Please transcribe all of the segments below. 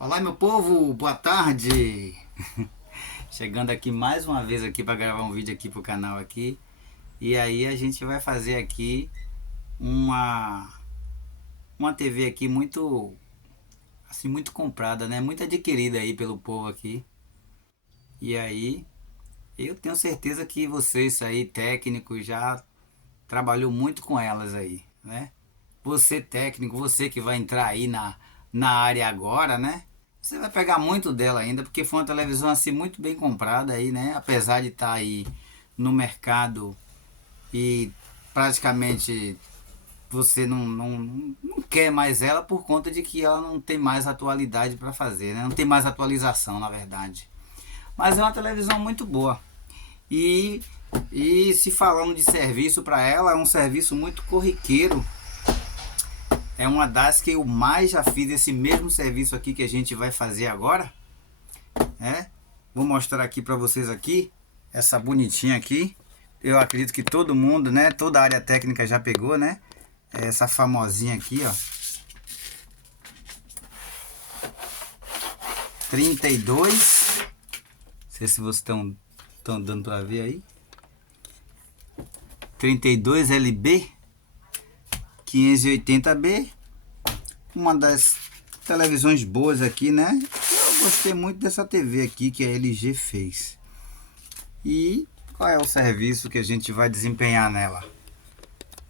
Olá, meu povo, boa tarde. Chegando aqui mais uma vez aqui para gravar um vídeo aqui pro canal aqui. E aí a gente vai fazer aqui uma TV aqui muito assim, muito comprada, né? Muito adquirida aí pelo povo aqui. E aí eu tenho certeza que vocês aí técnicos já trabalhou muito com elas aí, né? Você técnico, você que vai entrar aí na área agora, né? Você vai pegar muito dela ainda, porque foi uma televisão assim muito bem comprada aí, né? Apesar de estar aí no mercado e praticamente você não quer mais ela por conta de que ela não tem mais atualidade para fazer, né? Não tem mais atualização, na verdade. Mas é uma televisão muito boa. E, e se falando de serviço para ela, é um serviço muito corriqueiro. É uma das que eu mais já fiz esse mesmo serviço aqui que a gente vai fazer agora, né? Vou mostrar aqui para vocês aqui, essa bonitinha aqui. Eu acredito que todo mundo, né? Toda a área técnica já pegou, né? Essa famosinha aqui, ó. 32. Não sei se vocês estão dando para ver aí. 32 LB 580B, uma das televisões boas aqui, né? Eu gostei muito dessa TV aqui que a LG fez. E qual é o serviço que a gente vai desempenhar nela?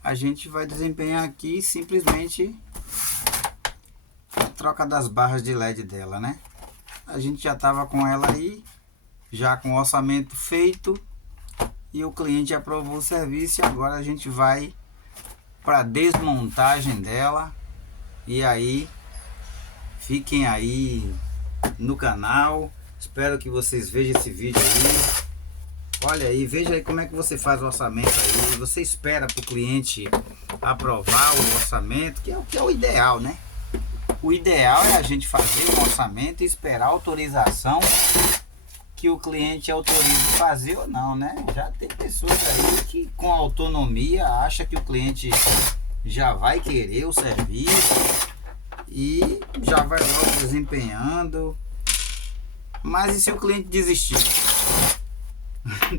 A gente vai desempenhar aqui simplesmente a troca das barras de LED dela, né? A gente já estava com ela aí, já com o orçamento feito, e o cliente aprovou o serviço, e agora a gente vai para desmontagem dela. E aí fiquem aí no canal, espero que vocês vejam esse vídeo aí. Olha aí, veja aí como é que você faz o orçamento aí. Você espera para o cliente aprovar o orçamento, que é o ideal, né? O ideal é a gente fazer um orçamento e esperar a autorização que o cliente autorize fazer ou não, né? Já tem pessoas aí que com autonomia acha que o cliente já vai querer o serviço e já vai logo desempenhando. Mas e se o cliente desistir?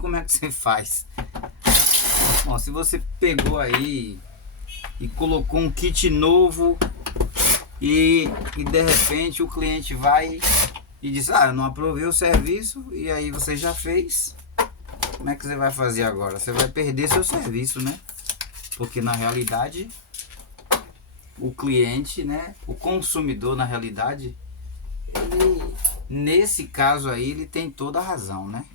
Como é que você faz? Bom, se você pegou aí e colocou um kit novo e de repente o cliente vai e diz: ah, eu não aprovei o serviço, e aí você já fez, como é que você vai fazer agora? Você vai perder seu serviço, né? Porque na realidade o cliente, né, o consumidor, na realidade, ele, nesse caso aí, ele tem toda a razão, né?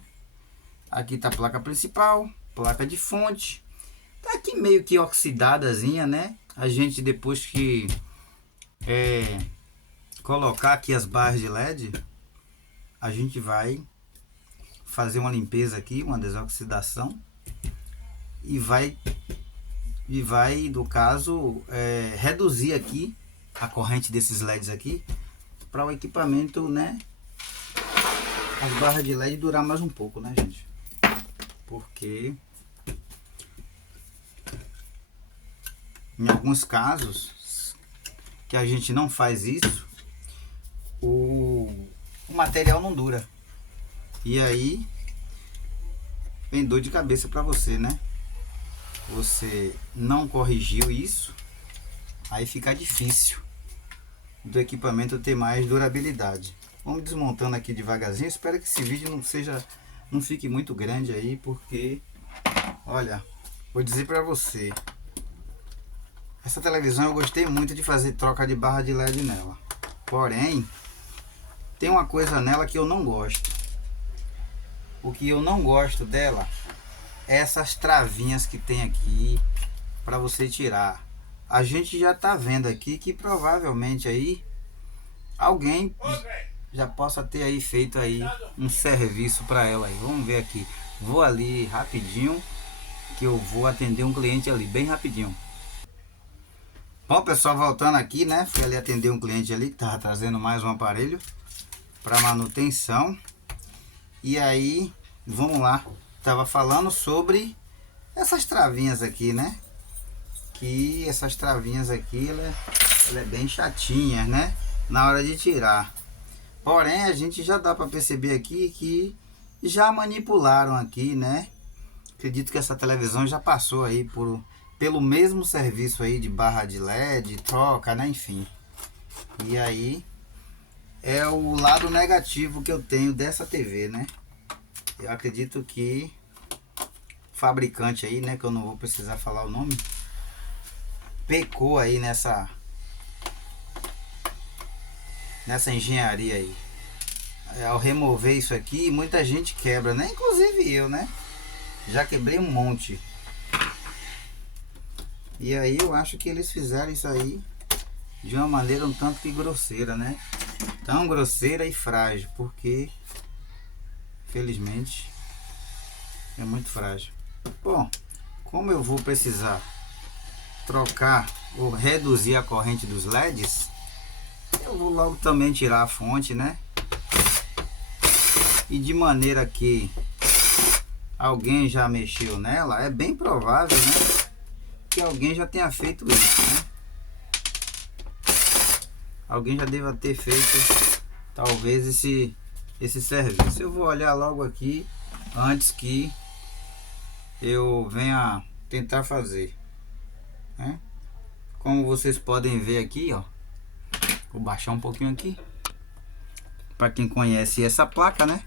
Aqui tá a placa principal, placa de fonte, tá aqui meio que oxidadazinha, né? A gente, depois que colocar aqui as barras de LED, a gente vai fazer uma limpeza aqui, uma desoxidação, e vai no caso reduzir aqui a corrente desses LEDs aqui, para o equipamento, né, as barras de LED durar mais um pouco, né, gente? Porque em alguns casos que a gente não faz isso, o material não dura, e aí vem dor de cabeça para você, né? Você não corrigiu isso, aí fica difícil do equipamento ter mais durabilidade. Vamos desmontando aqui devagarzinho. Espero que esse vídeo não fique muito grande aí, porque olha, vou dizer para você, essa televisão eu gostei muito de fazer troca de barra de LED nela, porém tem uma coisa nela que eu não gosto. O que eu não gosto dela, essas travinhas que tem aqui para você tirar. A gente já tá vendo aqui que provavelmente aí alguém já possa ter aí feito aí um serviço para ela aí. Vamos ver aqui. Vou ali rapidinho, que eu vou atender um cliente ali bem rapidinho. Bom, pessoal, voltando aqui, né? Fui ali atender um cliente ali que tava trazendo mais um aparelho para manutenção. E aí, vamos lá. Tava falando sobre essas travinhas aqui, né? Que essas travinhas aqui, ela é bem chatinha, né? Na hora de tirar. Porém, a gente já dá para perceber aqui que já manipularam aqui, né? Acredito que essa televisão já passou aí pelo mesmo serviço aí de barra de LED, troca, né? Enfim. E aí é o lado negativo que eu tenho dessa TV, né? Eu acredito que o fabricante aí, né? Que eu não vou precisar falar o nome, pecou aí nessa engenharia aí. Ao remover isso aqui, muita gente quebra, né? Inclusive eu, né? Já quebrei um monte. E aí eu acho que eles fizeram isso aí de uma maneira um tanto que grosseira, né? Tão grosseira e frágil, porque felizmente é muito frágil. Bom, como eu vou precisar trocar ou reduzir a corrente dos LEDs, eu vou logo também tirar a fonte, né? E de maneira que alguém já mexeu nela, é bem provável, né, que alguém já tenha feito isso, né? Alguém já deva ter feito talvez esse serviço. Eu vou olhar logo aqui antes que eu venha tentar fazer, né? Como vocês podem ver aqui, ó, vou baixar um pouquinho aqui para quem conhece essa placa, né?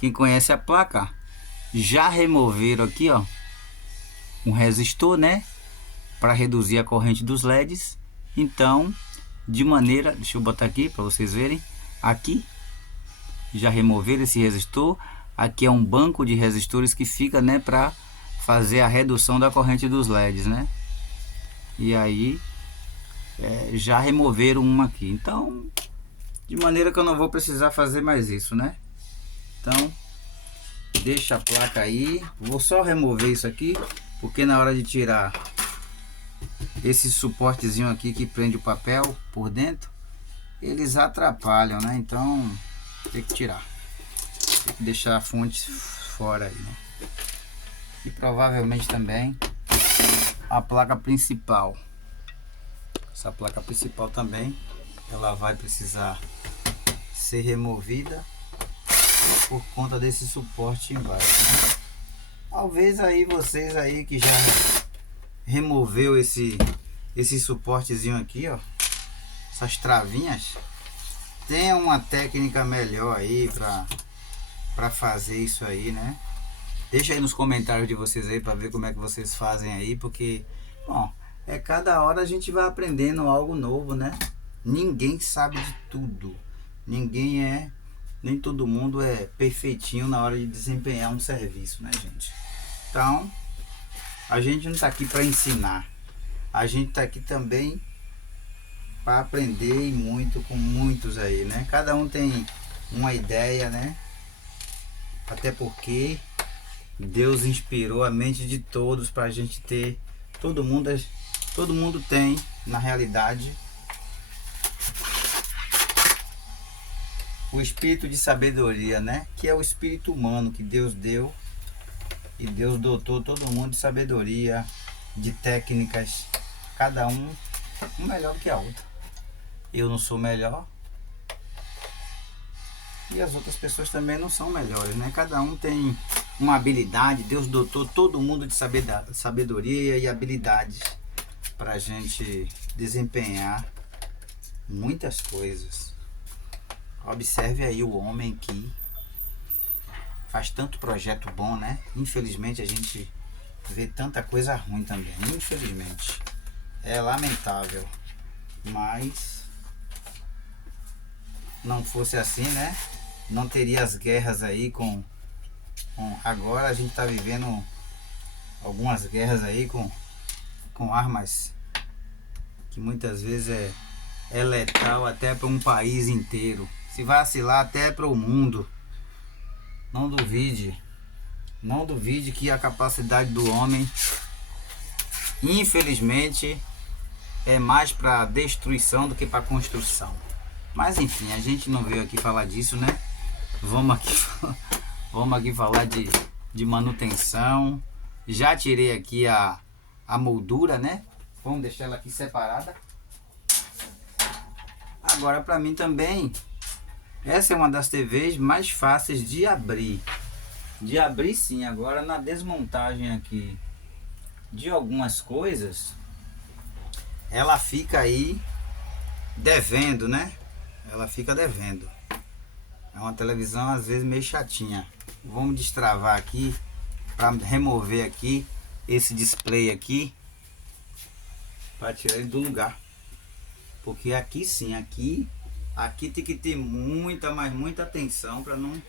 Quem conhece a placa já removeram aqui, ó, um resistor, né, para reduzir a corrente dos LEDs. Então, de maneira, deixa eu botar aqui para vocês verem, aqui já removeram esse resistor. Aqui é um banco de resistores que fica, né, para fazer a redução da corrente dos LEDs, né? E aí já removeram uma aqui. Então, de maneira que eu não vou precisar fazer mais isso, né? Então, deixa a placa aí. Vou só remover isso aqui, porque na hora de tirar esse suportezinho aqui que prende o papel por dentro, eles atrapalham, né? Então tem que tirar, tem que deixar a fonte fora aí, né? E provavelmente também a placa principal, essa placa principal também, ela vai precisar ser removida por conta desse suporte embaixo, né? Talvez aí vocês aí que já removeu esse suportezinho aqui, ó, essas travinhas, tem uma técnica melhor aí para fazer isso aí, né? Deixa aí nos comentários de vocês aí para ver como é que vocês fazem aí, porque, bom, cada hora a gente vai aprendendo algo novo, né? Ninguém sabe de tudo, nem todo mundo é perfeitinho na hora de desempenhar um serviço, né, gente? Então, a gente não está aqui para ensinar, a gente está aqui também para aprender e muito com muitos aí, né? Cada um tem uma ideia, né? Até porque Deus inspirou a mente de todos para a gente ter, todo mundo tem, na realidade, o espírito de sabedoria, né? Que é o espírito humano que Deus deu, e Deus dotou todo mundo de sabedoria, de técnicas, cada um melhor que a outra. Eu não sou melhor e as outras pessoas também não são melhores, né? Cada um tem uma habilidade. Deus dotou todo mundo de sabedoria e habilidades para a gente desempenhar muitas coisas. Observe aí o homem que faz tanto projeto bom, né? Infelizmente a gente vê tanta coisa ruim também, infelizmente. É lamentável, mas não fosse assim, né? Não teria as guerras aí agora a gente tá vivendo algumas guerras aí com armas que muitas vezes é letal até para um país inteiro. Se vacilar até para o mundo. Não duvide que a capacidade do homem, infelizmente, é mais para destruição do que para construção. Mas enfim, a gente não veio aqui falar disso, né? Vamos aqui falar de manutenção. Já tirei aqui a moldura, né? Vamos deixar ela aqui separada. Agora, para mim também Essa é uma das TVs mais fáceis de abrir. De abrir sim, agora na desmontagem aqui de algumas coisas, ela fica aí devendo, né? Ela fica devendo. É uma televisão às vezes meio chatinha. Vamos destravar aqui para remover aqui esse display aqui para tirar ele do lugar. Porque aqui sim, aqui tem que ter muita, mas muita atenção para não,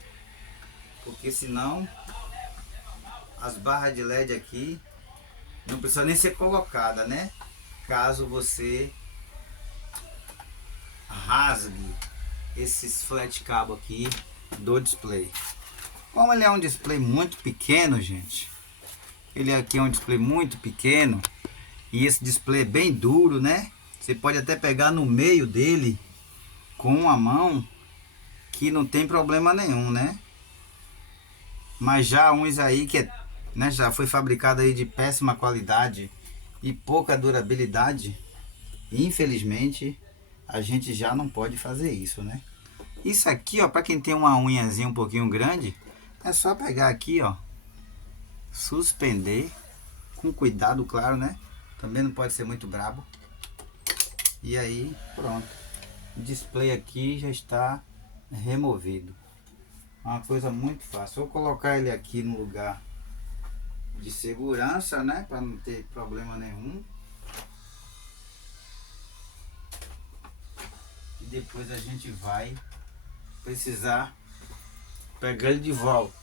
porque senão as barras de LED aqui não precisa nem ser colocada, né? Caso você rasgue esses flat cabo aqui do display. Como ele é um display muito pequeno, gente, ele aqui é um display muito pequeno e esse display é bem duro, né? Você pode até pegar no meio dele com uma mão que não tem problema nenhum, né? Mas já uns aí que é, né, já foi fabricado aí de péssima qualidade e pouca durabilidade, infelizmente a gente já não pode fazer isso, né? Isso aqui, ó, para quem tem uma unhazinha um pouquinho grande, é só pegar aqui, ó, suspender com cuidado, claro, né? Também não pode ser muito brabo. E aí, pronto. O display aqui já está removido. É uma coisa muito fácil. Vou colocar ele aqui no lugar de segurança, né? Para não ter problema nenhum. E depois a gente vai precisar pegar ele de volta.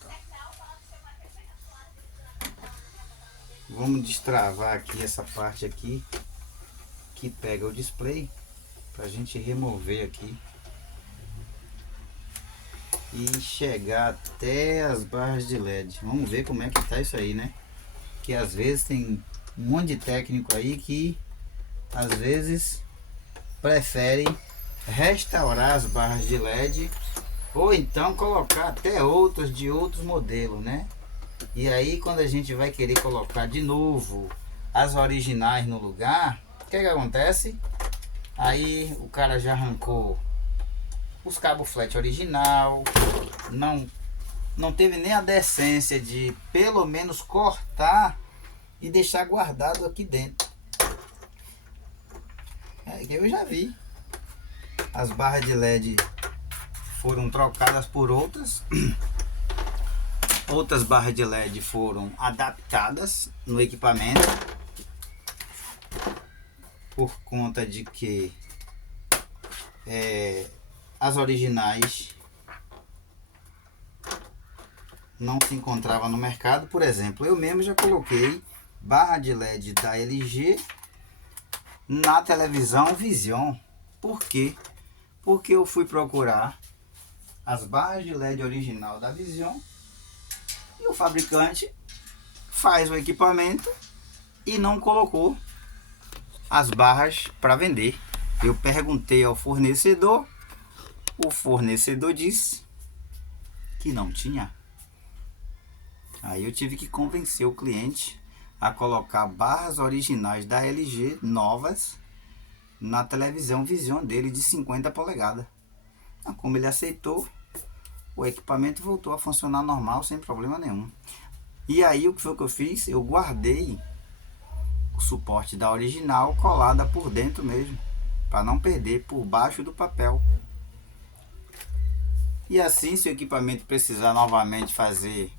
Vamos destravar aqui essa parte aqui que pega o display para a gente remover aqui e chegar até as barras de LED. Vamos ver como é que tá isso aí, né? Que às vezes tem um monte de técnico aí que às vezes prefere restaurar as barras de LED ou então colocar até outras de outros modelos, né? E aí quando a gente vai querer colocar de novo as originais no lugar, o que acontece? Aí o cara já arrancou os cabos flat original, não teve nem a decência de pelo menos cortar e deixar guardado aqui dentro. É que eu já vi. As barras de LED foram trocadas por outras. Outras barras de LED foram adaptadas no equipamento por conta de que as originais não se encontravam no mercado. Por exemplo, eu mesmo já coloquei barra de LED da LG na televisão Vision. Por quê? Porque eu fui procurar as barras de LED original da Vision e o fabricante faz o equipamento e não colocou as barras para vender. Eu perguntei ao fornecedor, o fornecedor disse que não tinha. Aí eu tive que convencer o cliente a colocar barras originais da LG novas na televisão Vision dele de 50 polegadas. Então, como ele aceitou, o equipamento voltou a funcionar normal, sem problema nenhum. E aí o que foi que eu fiz? Eu guardei o suporte da original colada por dentro mesmo, para não perder por baixo do papel. E assim, se o equipamento precisar novamente fazer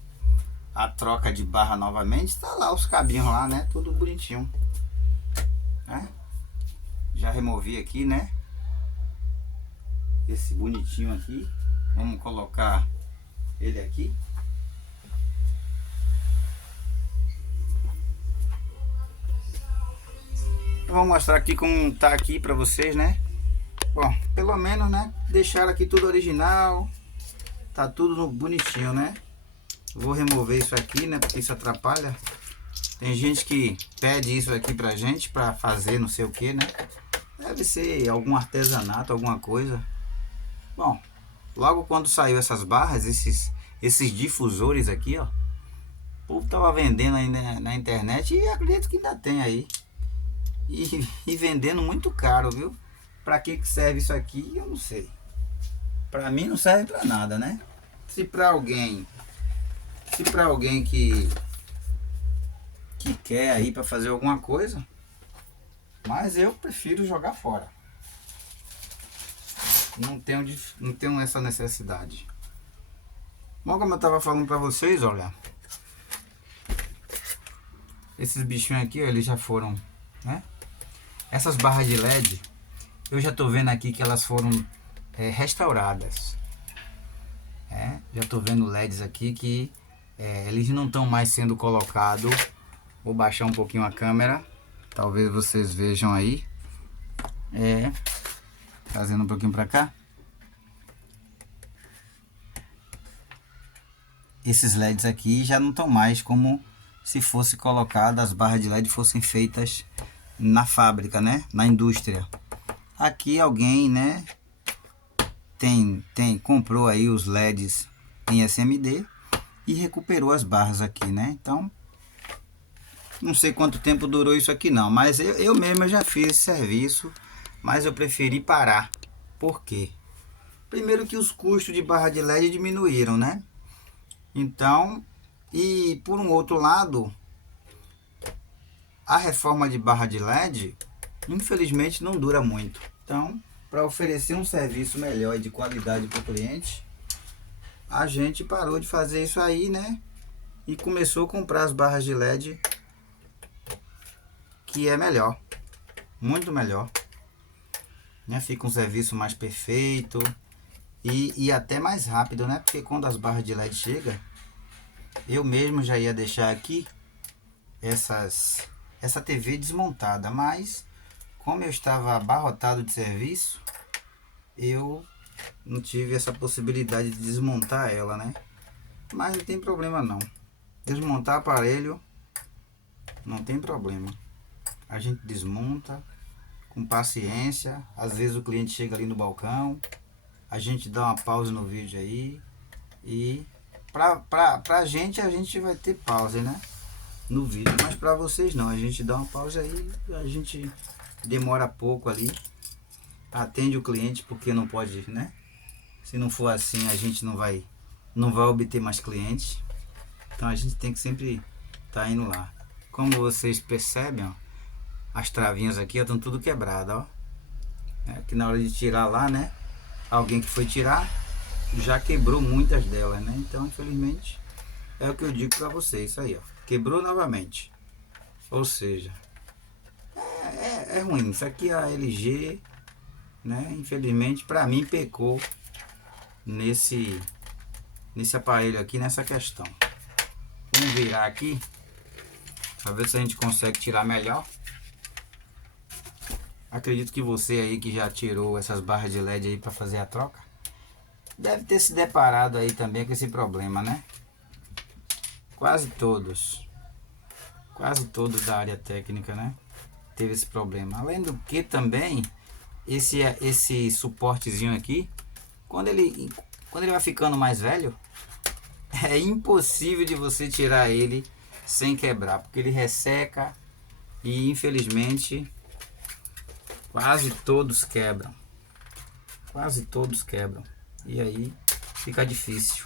a troca de barra novamente, está lá os cabinhos lá, né? Tudo bonitinho, né? Já removi aqui, né? Esse bonitinho aqui. Vamos colocar ele aqui. Eu vou mostrar aqui como tá aqui para vocês, né? Bom, pelo menos, né? Deixaram aqui tudo original. Tá tudo bonitinho, né? Vou remover isso aqui, né? Porque isso atrapalha. Tem gente que pede isso aqui pra gente para fazer não sei o que, né? Deve ser algum artesanato, alguma coisa. Bom, logo quando saiu essas barras, esses difusores aqui, ó, o povo tava vendendo aí na internet e acredito que ainda tem aí. E vendendo muito caro, viu? Pra que serve isso aqui, eu não sei. Para mim não serve para nada, né? Se para alguém que quer aí para fazer alguma coisa, mas eu prefiro jogar fora. Não tenho essa necessidade. Bom, como eu estava falando para vocês, olha, esses bichinhos aqui, ó, eles já foram, né? Essas barras de LED, eu já tô vendo aqui que elas foram restauradas. Já tô vendo LEDs aqui que eles não estão mais sendo colocados. Vou baixar um pouquinho a câmera, talvez vocês vejam aí. Trazendo um pouquinho para cá. Esses LEDs aqui já não estão mais como se fosse colocado, as barras de LED fossem feitas na fábrica, né? Na indústria. Aqui alguém, né, comprou aí os LEDs em SMD e recuperou as barras aqui, né? Então, não sei quanto tempo durou isso aqui não, mas eu mesmo já fiz esse serviço, mas eu preferi parar. Por quê? Primeiro que os custos de barra de LED diminuíram, né? Então, e por um outro lado, a reforma de barra de LED, infelizmente, não dura muito. Então, para oferecer um serviço melhor e de qualidade para o cliente, a gente parou de fazer isso aí, né? E começou a comprar as barras de LED, que é melhor, muito melhor, né? Fica um serviço mais perfeito e até mais rápido, né? Porque quando as barras de LED chegam, eu mesmo já ia deixar aqui essa TV desmontada, mas como eu estava abarrotado de serviço, eu não tive essa possibilidade de desmontar ela, né? Mas não tem problema não. Desmontar aparelho não tem problema. A gente desmonta com paciência. Às vezes o cliente chega ali no balcão, a gente dá uma pausa no vídeo aí e pra gente, a gente vai ter pausa, né, no vídeo, mas pra vocês não, a gente dá uma pausa aí, a gente demora pouco ali, atende o cliente, porque não pode, né, se não for assim a gente não vai obter mais clientes, então a gente tem que sempre tá indo lá. Como vocês percebem, ó, as travinhas aqui estão tudo quebradas, ó, que na hora de tirar lá, né, alguém que foi tirar já quebrou muitas delas, né? Então, infelizmente, é o que eu digo para vocês, isso aí, ó, quebrou novamente. Ou seja, é ruim. Isso aqui a LG, né? Infelizmente, para mim pecou nesse aparelho aqui, nessa questão. Vamos virar aqui para ver se a gente consegue tirar melhor. Acredito que você aí que já tirou essas barras de LED aí para fazer a troca deve ter se deparado aí também com esse problema, né? Quase todos da área técnica, né, teve esse problema. Além do que também esse suportezinho aqui, quando ele vai ficando mais velho, é impossível de você tirar ele sem quebrar, porque ele resseca e infelizmente quase todos quebram. E aí fica difícil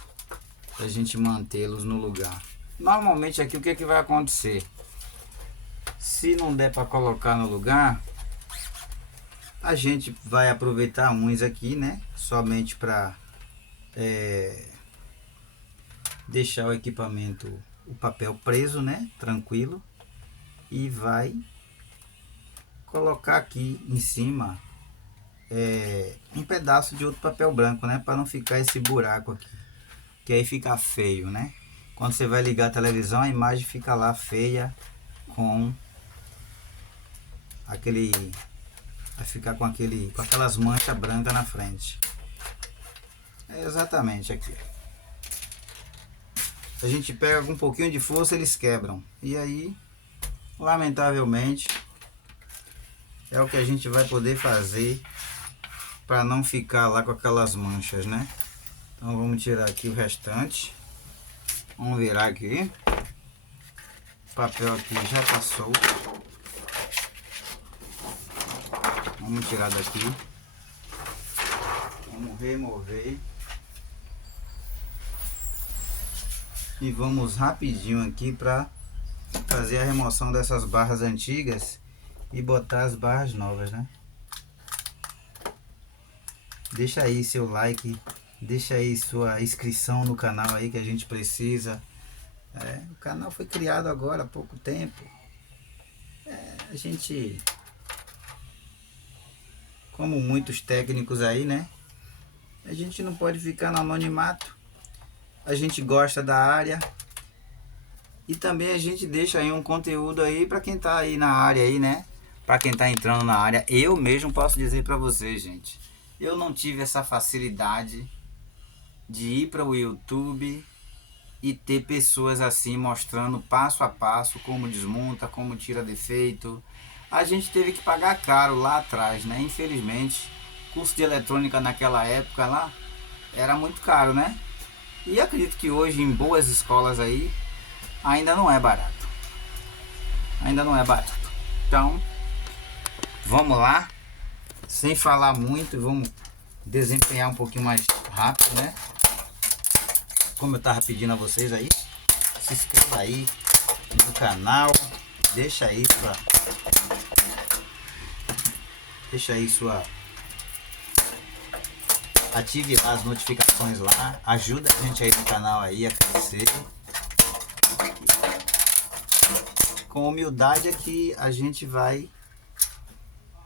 a gente mantê-los no lugar. Normalmente aqui o que vai acontecer? Se não der para colocar no lugar, a gente vai aproveitar uns aqui, né? Somente para deixar o equipamento, o papel preso, né? Tranquilo. E vai colocar aqui em cima um pedaço de outro papel branco, né? Para não ficar esse buraco aqui, que aí fica feio, né? Quando você vai ligar a televisão, a imagem fica lá feia, com aquele, vai ficar com aquelas manchas brancas na frente. É exatamente aqui. A gente pega com um pouquinho de força, eles quebram. E aí, lamentavelmente, é o que a gente vai poder fazer para não ficar lá com aquelas manchas, né? Então vamos tirar aqui o restante. Vamos virar aqui. O papel aqui já está solto. Vamos tirar daqui. Vamos remover. E vamos rapidinho aqui para fazer a remoção dessas barras antigas e botar as barras novas, né? Deixa aí seu like, deixa aí sua inscrição no canal aí que a gente precisa. O canal foi criado agora há pouco tempo. A gente, como muitos técnicos aí, né? A gente não pode ficar no anonimato. A gente gosta da área. E também a gente deixa aí um conteúdo aí para quem tá aí na área aí, né? Para quem tá entrando na área. Eu mesmo posso dizer para vocês, gente. Eu não tive essa facilidade de ir para o YouTube e ter pessoas assim mostrando passo a passo como desmonta, como tira defeito. A gente teve que pagar caro lá atrás, né? Infelizmente, curso de eletrônica naquela época lá era muito caro, né? E acredito que hoje em boas escolas aí ainda não é barato. Ainda não é barato. Então, vamos lá. Sem falar muito, vamos desempenhar um pouquinho mais rápido, né? Como eu tava pedindo a vocês aí, se inscreva aí no canal, deixa aí sua ative lá as notificações lá, ajuda a gente aí no canal aí a crescer. Com humildade é que a gente vai,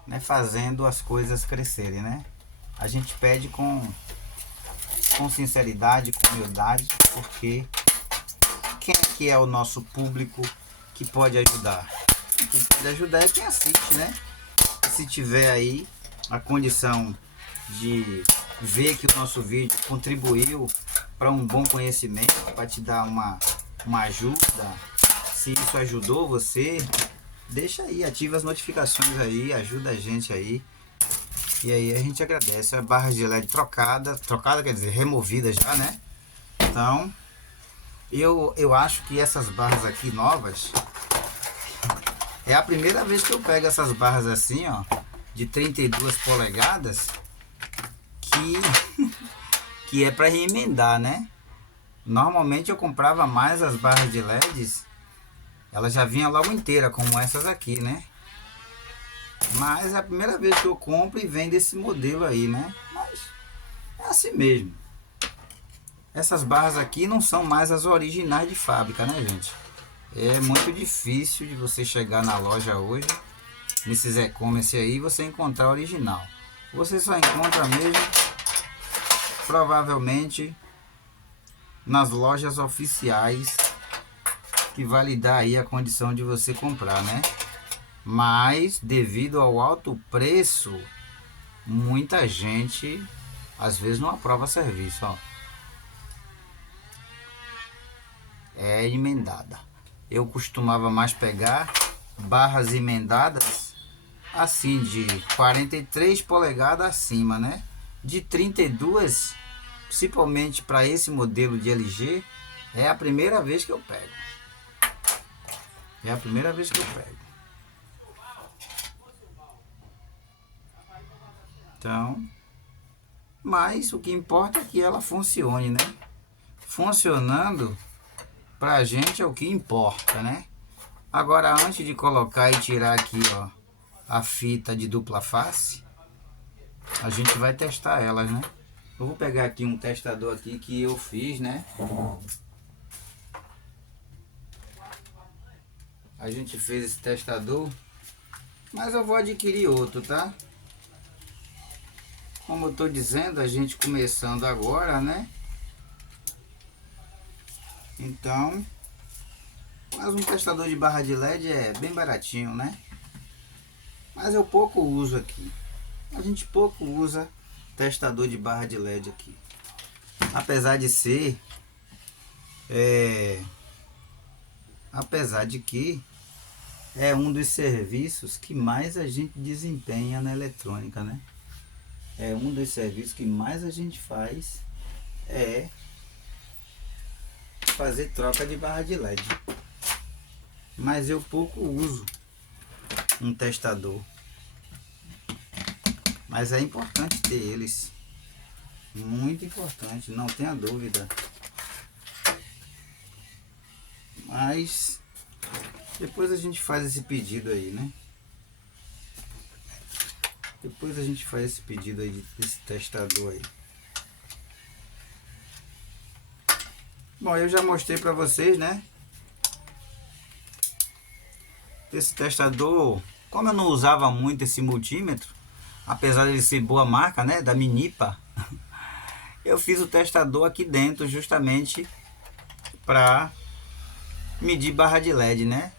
né, fazendo as coisas crescerem, né? A gente pede com sinceridade, com humildade, porque quem é que é o nosso público que pode ajudar? Quem pode ajudar é quem assiste, né? Se tiver aí a condição de ver que o nosso vídeo contribuiu para um bom conhecimento, para te dar uma ajuda, se isso ajudou você, deixa aí, ativa as notificações aí, ajuda a gente aí. E aí a gente agradece. A barra de LED trocada quer dizer, removida já, né? Então, eu acho que essas barras aqui novas, é a primeira vez que eu pego essas barras assim, ó, de 32 polegadas, que é para remendar, né? Normalmente eu comprava mais as barras de LEDs, ela já vinha logo inteira, como essas aqui, né? Mas é a primeira vez que eu compro e vem desse modelo aí, né? Mas é assim mesmo. Essas barras aqui não são mais as originais de fábrica, né, gente? É muito difícil de você chegar na loja hoje, nesses e-commerce aí, você encontrar a original. Você só encontra mesmo, provavelmente, nas lojas oficiais, que vai lhe dar aí a condição de você comprar, né? Mas devido ao alto preço, muita gente às vezes não aprova serviço, ó. É emendada. Eu costumava mais pegar barras emendadas assim de 43 polegadas acima, né? De 32, principalmente para esse modelo de LG, é a primeira vez que eu pego. É a primeira vez que eu pego. Então, mas o que importa é que ela funcione, né? Funcionando, pra gente é o que importa, né? Agora, antes de colocar e tirar aqui, ó, a fita de dupla face, a gente vai testar elas, né? Eu vou pegar aqui um testador aqui que eu fiz, né? A gente fez esse testador, mas eu vou adquirir outro, tá? Como eu tô dizendo, a gente começando agora, né? Então, mas um testador de barra de LED é bem baratinho, né? Mas eu pouco uso aqui. A gente pouco usa testador de barra de LED aqui. Apesar de ser... apesar de que é um dos serviços que mais a gente desempenha na eletrônica, né? É um dos serviços que mais a gente faz é fazer troca de barra de LED. Mas eu pouco uso um testador. Mas é importante ter eles. Muito importante, não tenha dúvida. Mas depois a gente faz esse pedido aí, né? Depois a gente faz esse pedido aí desse testador aí. Bom, eu já mostrei para vocês, né? Esse testador, como eu não usava muito esse multímetro, apesar de ele ser boa marca, né? Da Minipa, eu fiz o testador aqui dentro justamente para medir barra de LED, né?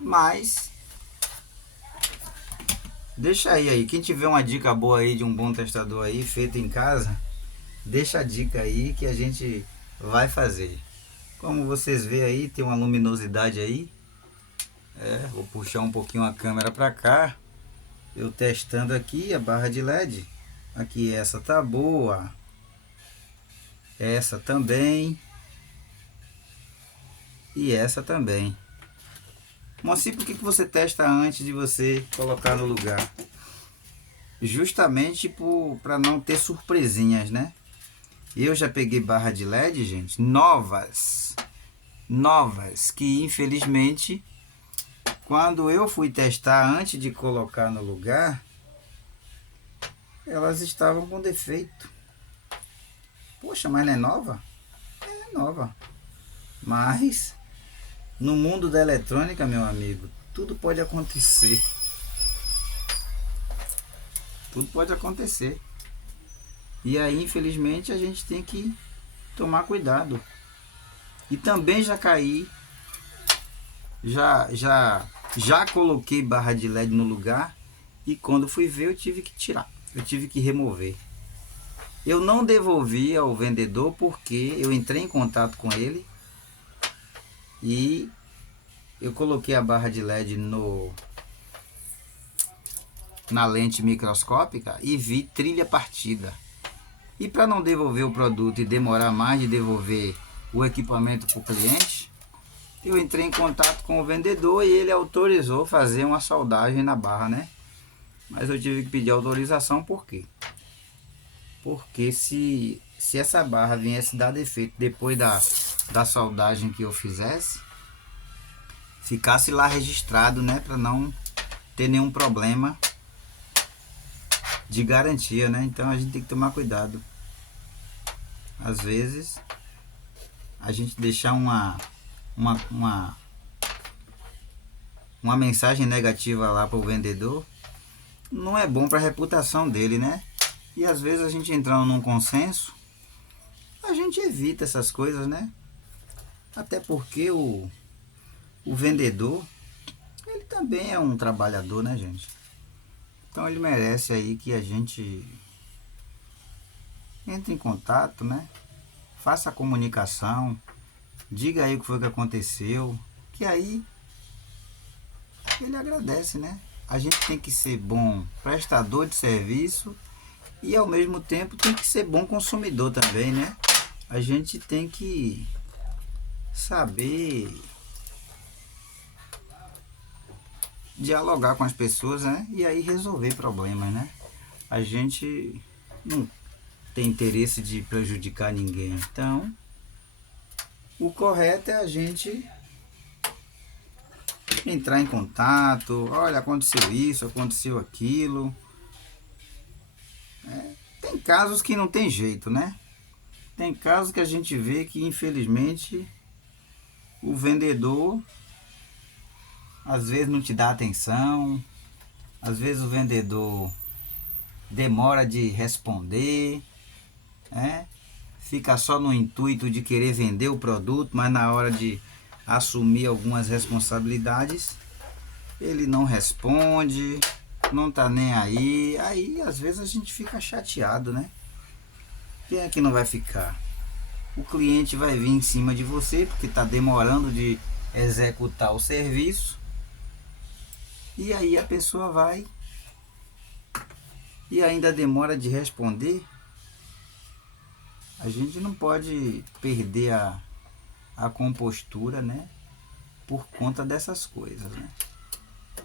Mas deixa aí, quem tiver uma dica boa aí de um bom testador aí feito em casa, deixa a dica aí que a gente vai fazer. Como vocês veem aí, tem uma luminosidade aí. Vou puxar um pouquinho a câmera para cá. Eu testando aqui a barra de LED. Aqui essa tá boa. Essa também. E essa também. Mocinho, por que você testa antes de você colocar no lugar? Justamente para não ter surpresinhas, né? Eu já peguei barra de LED, gente, novas, que infelizmente, quando eu fui testar antes de colocar no lugar, elas estavam com defeito. Poxa, mas não é nova? É nova. Mas no mundo da eletrônica, meu amigo, tudo pode acontecer. Tudo pode acontecer. E aí, infelizmente, a gente tem que tomar cuidado. E também já caí, já coloquei barra de LED no lugar e quando fui ver eu tive que tirar, eu tive que remover. Eu não devolvi ao vendedor porque eu entrei em contato com ele e eu coloquei a barra de LED na lente microscópica e vi trilha partida. E para não devolver o produto e demorar mais de devolver o equipamento para o cliente, eu entrei em contato com o vendedor e ele autorizou fazer uma soldagem na barra, né? Mas eu tive que pedir autorização, por quê? Porque se essa barra viesse dar defeito depois da soldagem que eu fizesse, ficasse lá registrado, né? Para não ter nenhum problema de garantia, né? Então a gente tem que tomar cuidado. Às vezes a gente deixar uma mensagem negativa lá para o vendedor não é bom para a reputação dele, né? E às vezes a gente entrando num consenso, a gente evita essas coisas, né? Até porque o vendedor, ele também é um trabalhador, né, gente? Então ele merece aí que a gente entre em contato, né? Faça a comunicação, diga aí o que foi que aconteceu, que aí ele agradece, né? A gente tem que ser bom prestador de serviço e ao mesmo tempo tem que ser bom consumidor também, né? A gente tem que saber dialogar com as pessoas, né? E aí resolver problemas, né? A gente não tem interesse de prejudicar ninguém. Então, o correto é a gente entrar em contato. Olha, aconteceu isso, aconteceu aquilo. Tem casos que não tem jeito, né? Tem casos que a gente vê que infelizmente o vendedor às vezes não te dá atenção, às vezes o vendedor demora de responder, né? Fica só no intuito de querer vender o produto, mas na hora de assumir algumas responsabilidades, ele não responde, não tá nem aí. Aí às vezes a gente fica chateado, né? Quem é que não vai ficar? O cliente vai vir em cima de você porque está demorando de executar o serviço. E aí a pessoa vai e ainda demora de responder. A gente não pode perder a compostura, né? Por conta dessas coisas, né?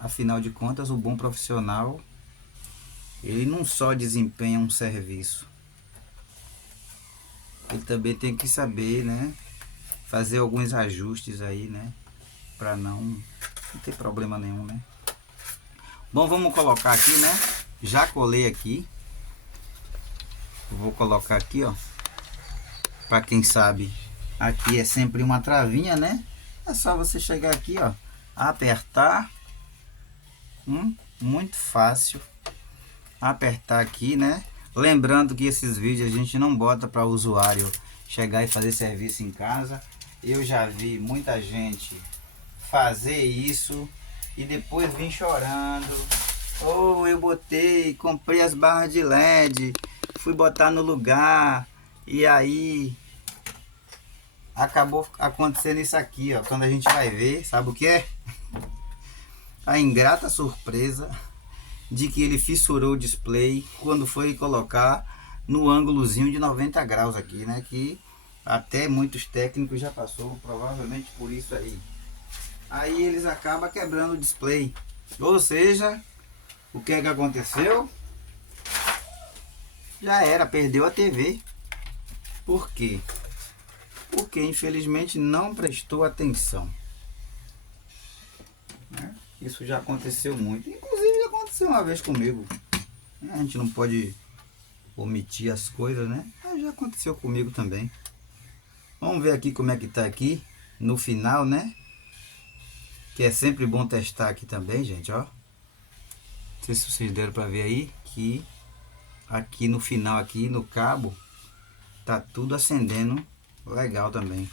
Afinal de contas, o bom profissional, ele não só desempenha um serviço, ele também tem que saber, né, fazer alguns ajustes aí, né, para não ter problema nenhum, né. Bom, vamos colocar aqui, né, já colei aqui, vou colocar aqui, ó, para quem sabe, aqui é sempre uma travinha, né, é só você chegar aqui, ó, apertar, muito fácil, apertar aqui, né. Lembrando que esses vídeos a gente não bota para o usuário chegar e fazer serviço em casa. Eu já vi muita gente fazer isso e depois vir chorando. Ou eu botei, comprei as barras de LED, fui botar no lugar e aí acabou acontecendo isso aqui, ó. Quando a gente vai ver, sabe o que é? A ingrata surpresa de que ele fissurou o display quando foi colocar no ângulozinho de 90 graus aqui, né? Que até muitos técnicos já passou provavelmente por isso aí. Aí eles acabam quebrando o display. Ou seja, o que é que aconteceu? Já era, perdeu a TV. Por quê? Porque infelizmente não prestou atenção. Isso já aconteceu muito. Inclusive já aconteceu uma vez comigo. A gente não pode omitir as coisas, né? Mas já aconteceu comigo também. Vamos ver aqui como é que tá aqui no final, né? Que é sempre bom testar aqui também, gente, ó. Não sei se vocês deram para ver aí que aqui no final, aqui no cabo, tá tudo acendendo legal também.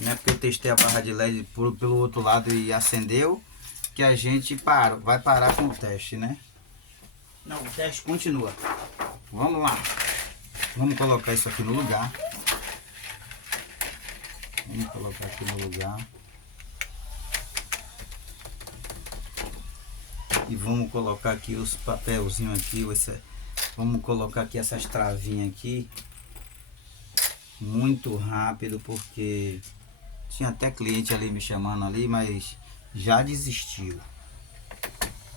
Não é porque eu testei a barra de LED pelo outro lado e acendeu que a gente vai parar com o teste, né? Não, o teste continua. Vamos lá. Vamos colocar isso aqui no lugar. Vamos colocar aqui no lugar. E vamos colocar aqui os papelzinhos aqui. Vamos colocar aqui essas travinhas aqui. Muito rápido, porque tinha até cliente ali me chamando ali, mas já desistiu.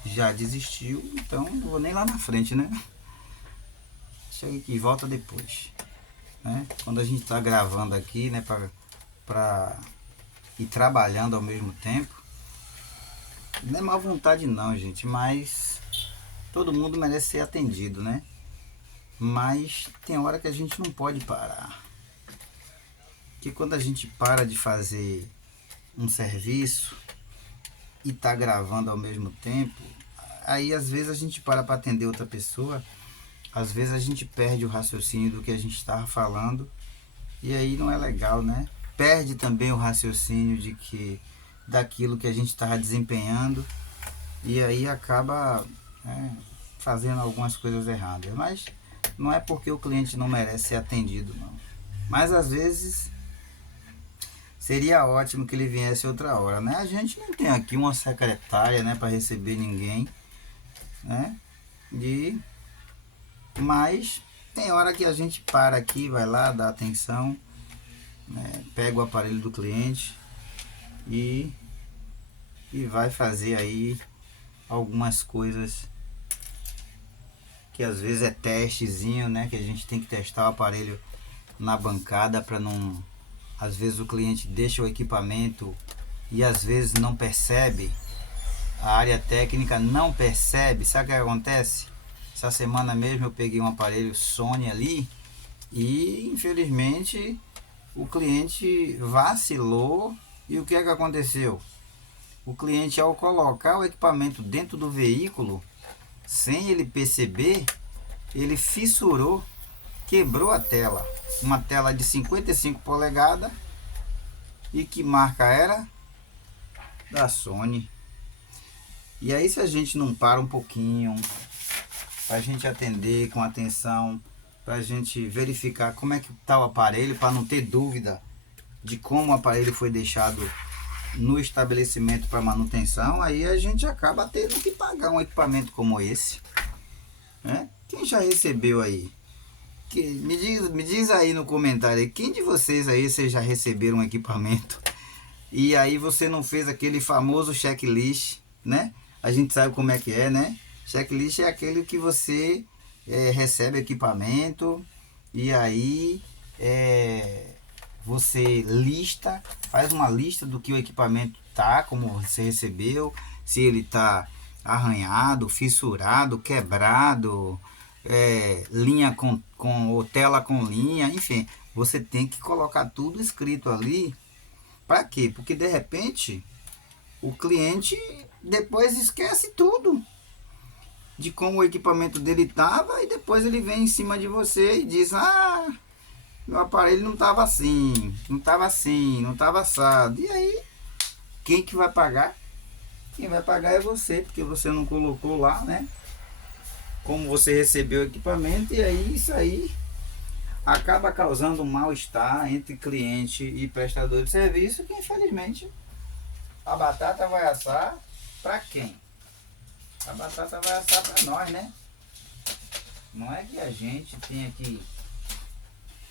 Já desistiu, então não vou nem lá na frente, né? Chega aqui e volta depois, né? Quando a gente tá gravando aqui, né, pra ir trabalhando ao mesmo tempo, não é má vontade não, gente, mas todo mundo merece ser atendido, né? Mas tem hora que a gente não pode parar. Que quando a gente para de fazer um serviço e tá gravando ao mesmo tempo, aí às vezes a gente para atender outra pessoa, às vezes a gente perde o raciocínio do que a gente estava falando e aí não é legal, né? Perde também o raciocínio daquilo que a gente estava desempenhando e aí acaba fazendo algumas coisas erradas. Mas não é porque o cliente não merece ser atendido, não. Mas às vezes seria ótimo que ele viesse outra hora, né? A gente não tem aqui uma secretária, né, para receber ninguém, né? Mas tem hora que a gente para aqui, vai lá, dá atenção, né? Pega o aparelho do cliente e vai fazer aí algumas coisas que às vezes é testezinho, né? Que a gente tem que testar o aparelho na bancada para não... Às vezes o cliente deixa o equipamento e às vezes não percebe, a área técnica não percebe. Sabe o que acontece? Essa semana mesmo eu peguei um aparelho Sony ali e infelizmente o cliente vacilou e o que é que aconteceu? O cliente, ao colocar o equipamento dentro do veículo, sem ele perceber, ele fissurou, quebrou a tela. Uma tela de 55 polegadas. E que marca era? Da Sony. E aí se a gente não para um pouquinho, para a gente atender com atenção, para a gente verificar como é que está o aparelho, para não ter dúvida de como o aparelho foi deixado no estabelecimento para manutenção, aí a gente acaba tendo que pagar um equipamento como esse, né? Quem já recebeu aí? Me diz aí no comentário aí, quem de vocês já receberam um equipamento e aí você não fez aquele famoso checklist, né? A gente sabe como é que é, né? Checklist é aquele que você recebe equipamento e aí Você faz uma lista do que o equipamento tá, como você recebeu, se ele tá arranhado, fissurado, quebrado, linha ou tela com linha, enfim, você tem que colocar tudo escrito ali. Para quê? Porque de repente o cliente depois esquece tudo de como o equipamento dele estava e depois ele vem em cima de você e diz: ah, meu aparelho não estava assim, não estava assim, não estava assado. E aí, quem que vai pagar? Quem vai pagar é você, porque você não colocou lá, né? Como você recebeu o equipamento, e aí isso aí acaba causando um mal-estar entre cliente e prestador de serviço, que infelizmente a batata vai assar para quem? A batata vai assar para nós, né? Não é que a gente tenha que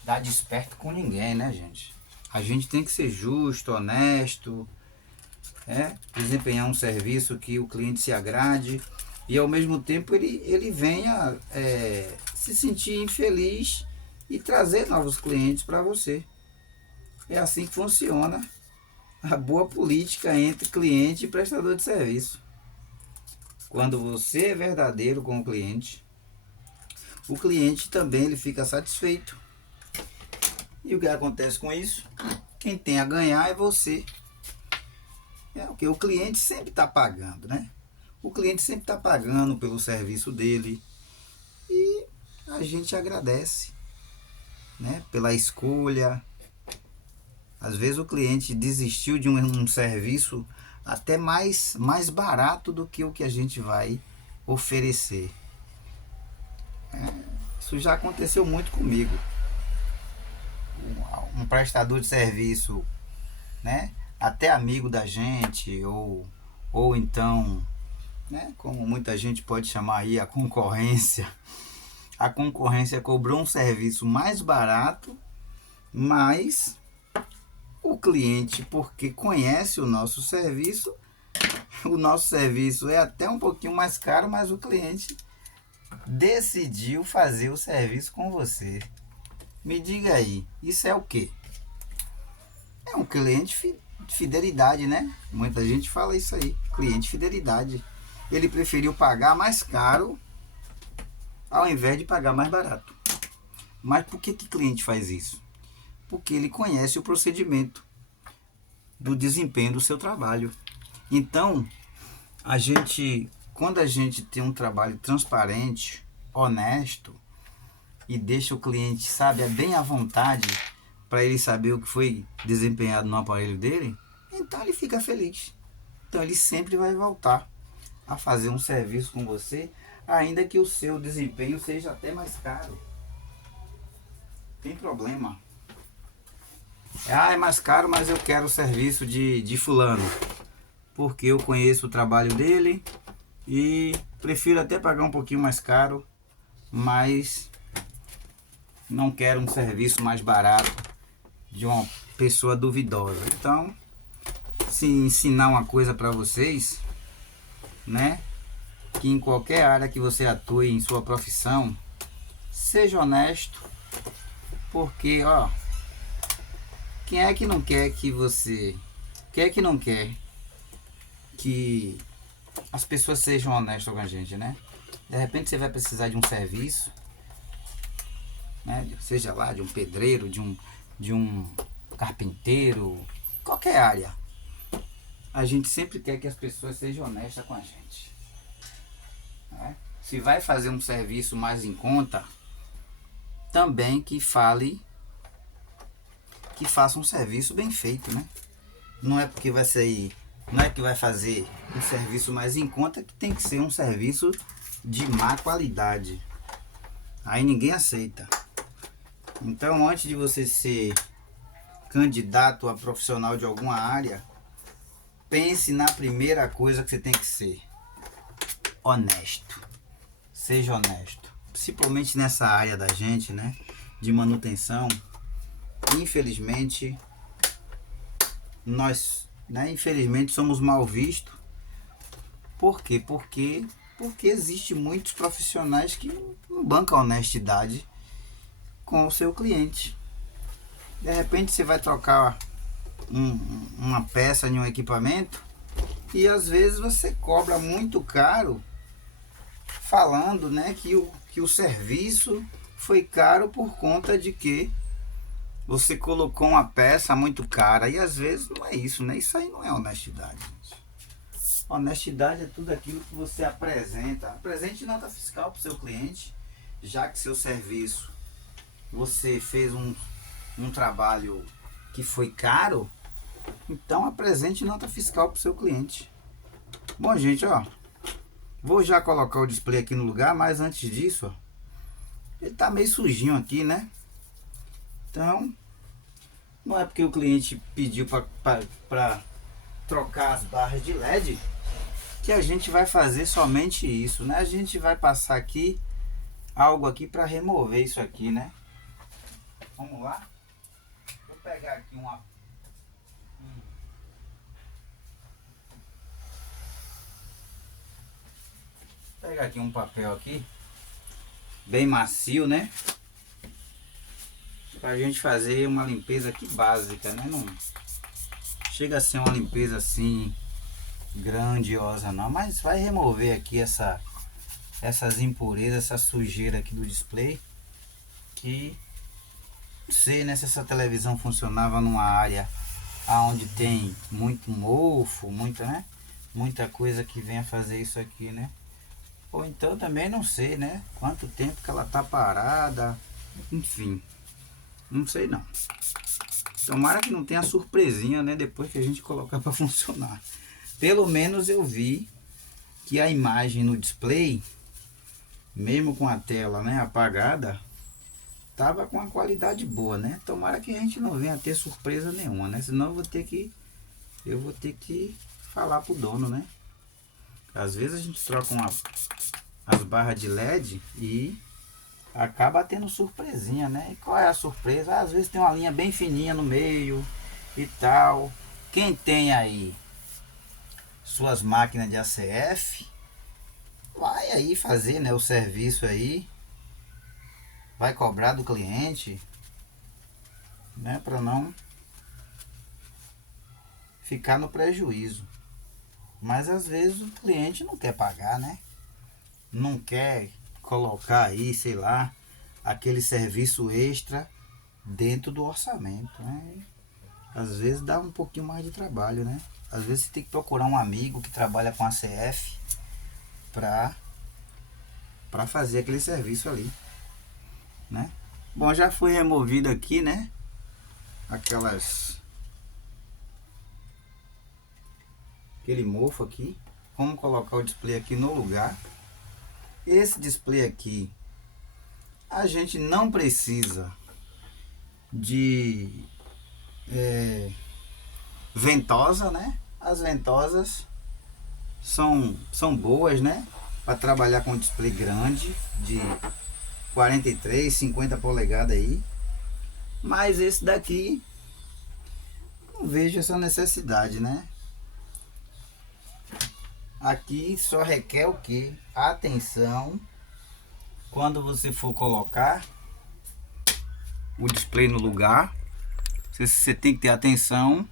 dar desperto com ninguém, né, gente? A gente tem que ser justo, honesto, desempenhar um serviço que o cliente se agrade e ao mesmo tempo ele venha se sentir infeliz e trazer novos clientes para você. É assim que funciona a boa política entre cliente e prestador de serviço. Quando você é verdadeiro com o cliente também ele fica satisfeito. E o que acontece com isso? Quem tem a ganhar é você. Porque o cliente sempre está pagando, né? O cliente sempre está pagando pelo serviço dele. E a gente agradece, né? Pela escolha. Às vezes o cliente desistiu de um serviço até mais barato do que o que a gente vai oferecer. Isso já aconteceu muito comigo. Um prestador de serviço, né? Até amigo da gente, ou então, né? Como muita gente pode chamar aí, a concorrência. A concorrência cobrou um serviço mais barato, mas o cliente, porque conhece o nosso serviço é até um pouquinho mais caro, mas o cliente decidiu fazer o serviço com você. Me diga aí, isso é o quê? É um cliente de fidelidade, né? Muita gente fala isso aí, cliente de fidelidade. Ele preferiu pagar mais caro ao invés de pagar mais barato. Mas por que o cliente faz isso? Porque ele conhece o procedimento do desempenho do seu trabalho. Então, quando a gente tem um trabalho transparente, honesto e deixa o cliente, sabe, bem à vontade para ele saber o que foi desempenhado no aparelho dele, então ele fica feliz. Então ele sempre vai voltar a fazer um serviço com você, ainda que o seu desempenho seja até mais caro. Tem problema. É mais caro, mas eu quero o serviço de fulano, porque eu conheço o trabalho dele e prefiro até pagar um pouquinho mais caro, mas não quero um serviço mais barato de uma pessoa duvidosa. Então, se ensinar uma coisa para vocês, né, que em qualquer área que você atue em sua profissão, seja honesto, porque quem é que não quer que as pessoas sejam honestas com a gente, né? De repente você vai precisar de um serviço, né? Seja lá de um pedreiro, de um carpinteiro, qualquer área. A gente sempre quer que as pessoas sejam honestas com a gente, né? Se vai fazer um serviço mais em conta, também que faça um serviço bem feito, né? Não é porque não é que vai fazer um serviço mais em conta que tem que ser um serviço de má qualidade. Aí ninguém aceita. Então, antes de você ser candidato a profissional de alguma área, pense na primeira coisa que você tem que ser: honesto. Seja honesto. Principalmente nessa área da gente, né? De manutenção. Infelizmente, nós, né, infelizmente somos mal vistos. Por quê? Porque existe muitos profissionais que não bancam a honestidade com o seu cliente. De repente você vai trocar uma peça em um equipamento e às vezes você cobra muito caro, falando, né, que o serviço foi caro por conta de que você colocou uma peça muito cara. E às vezes não é isso, né? Isso aí não é honestidade, gente. Honestidade é tudo aquilo que você apresenta. Apresente nota fiscal para o seu cliente, já que seu serviço, você fez um trabalho que foi caro, então apresente nota fiscal para o seu cliente. Bom, gente, ó, vou já colocar o display aqui no lugar, mas antes disso, ó, ele tá meio sujinho aqui, né? Então, não é porque o cliente pediu para trocar as barras de LED que a gente vai fazer somente isso, né? A gente vai passar aqui algo aqui para remover isso aqui, né? Vamos lá. Vou pegar aqui pegar aqui um papel aqui bem macio, né? Pra gente fazer uma limpeza aqui básica, né? Não chega a ser uma limpeza assim grandiosa não, mas vai remover aqui essas impurezas, essa sujeira aqui do display, que não sei, né, se essa televisão funcionava numa área onde tem muito mofo, muita coisa que venha fazer isso aqui, né? Ou então também não sei, né, quanto tempo que ela tá parada, enfim, não sei não. Tomara que não tenha surpresinha, né, depois que a gente colocar para funcionar. Pelo menos eu vi que a imagem no display, mesmo com a tela, né, apagada, tava com uma qualidade boa, né? Tomara que a gente não venha ter surpresa nenhuma, né? Senão eu vou ter que falar pro dono, né? Às vezes a gente troca as barras de LED e acaba tendo surpresinha, né? E qual é a surpresa? Às vezes tem uma linha bem fininha no meio e tal. Quem tem aí suas máquinas de ACF, vai aí fazer, né, o serviço aí, vai cobrar do cliente, né, para não ficar no prejuízo. Mas às vezes o cliente não quer pagar, né? Não quer colocar aí, sei lá, aquele serviço extra dentro do orçamento, né? Às vezes dá um pouquinho mais de trabalho, né? Às vezes você tem que procurar um amigo que trabalha com ACF para fazer aquele serviço ali, né? Bom, já foi removido aqui, né, aquele mofo aqui. Vamos colocar o display aqui no lugar. Esse display aqui, a gente não precisa de ventosa, né? As ventosas são boas, né, para trabalhar com display grande de 43, 50 polegadas aí. Mas esse daqui não vejo essa necessidade, né? Aqui só requer o que? Atenção quando você for colocar o display no lugar. Você tem que ter atenção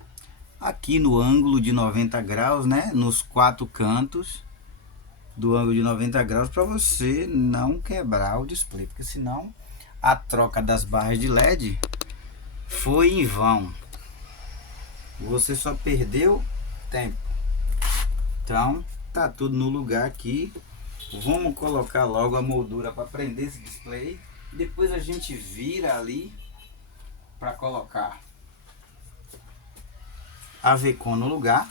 aqui no ângulo de 90 graus, né? Nos 4 cantos do ângulo de 90 graus, para você não quebrar o display, porque senão a troca das barras de LED foi em vão. Você só perdeu tempo. Então tá tudo no lugar aqui. Vamos colocar logo a moldura para prender esse display. Depois a gente vira ali para colocar a VCon no lugar.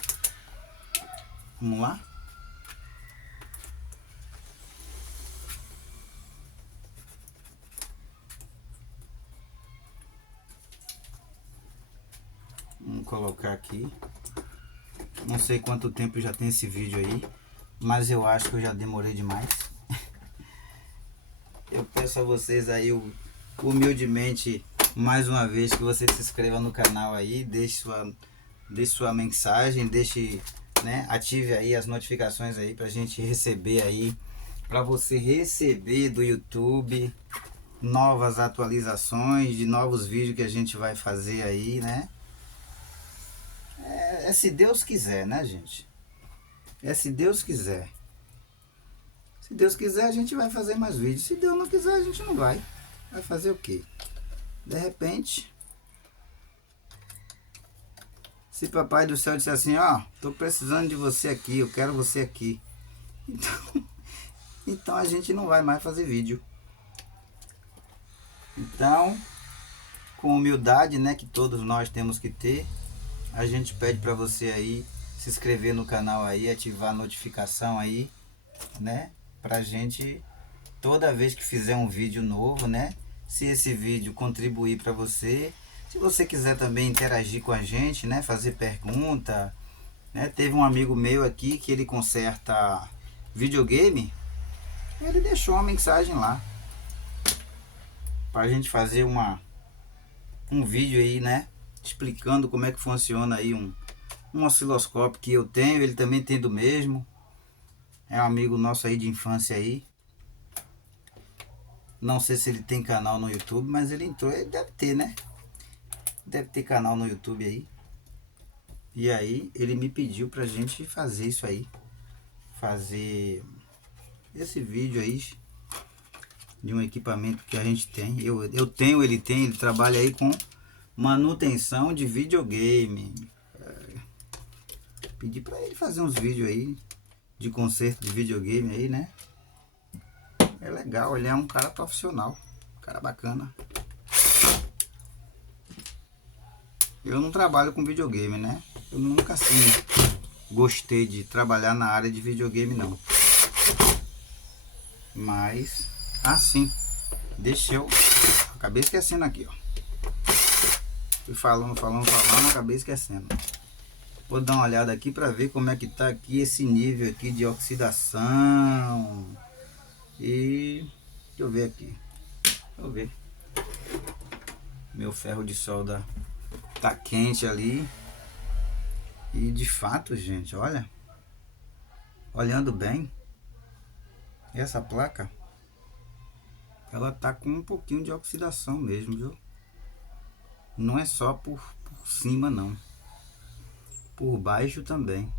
Vamos lá. Vamos colocar aqui. Não sei quanto tempo já tem esse vídeo aí, mas eu acho que eu já demorei demais. Eu peço a vocês aí humildemente mais uma vez que você se inscreva no canal aí, deixe sua mensagem, né, ative aí as notificações aí pra gente receber aí, pra você receber do YouTube novas atualizações, de novos vídeos que a gente vai fazer aí, né? É se Deus quiser, né, gente? É se Deus quiser. Se Deus quiser, a gente vai fazer mais vídeos. Se Deus não quiser, a gente não vai. Vai fazer o quê? De repente, se Papai do Céu disser assim, ó, tô precisando de você aqui, eu quero você aqui. Então a gente não vai mais fazer vídeo. Então, com humildade, né, que todos nós temos que ter, a gente pede para você aí se inscrever no canal aí, ativar a notificação aí, né, pra gente toda vez que fizer um vídeo novo, né, se esse vídeo contribuir para você, se você quiser também interagir com a gente, né, fazer pergunta, né, teve um amigo meu aqui que ele conserta videogame, ele deixou uma mensagem lá pra gente fazer um vídeo aí, né, explicando como é que funciona aí um osciloscópio que eu tenho, ele também tem do mesmo. É um amigo nosso aí de infância aí. Não sei se ele tem canal no YouTube, mas ele entrou, ele deve ter, né? Deve ter canal no YouTube aí. E aí ele me pediu pra gente fazer isso aí. Fazer esse vídeo aí de um equipamento que a gente tem. Eu tenho, ele tem, ele trabalha aí com manutenção de videogame. Pedi pra ele fazer uns vídeos aí de conserto de videogame aí, né? É legal, ele é um cara profissional, um cara bacana. Eu não trabalho com videogame, né? Eu nunca assim gostei de trabalhar na área de videogame não. Mas assim, deixa eu. Acabei esquecendo aqui, ó. Fui falando, acabei esquecendo. Vou dar uma olhada aqui para ver como é que tá aqui esse nível aqui de oxidação. E deixa eu ver aqui. Deixa eu ver. Meu ferro de solda tá quente ali. E de fato, gente, olha. Olhando bem, essa placa, ela tá com um pouquinho de oxidação mesmo, viu? Não é só por cima não. Por baixo também.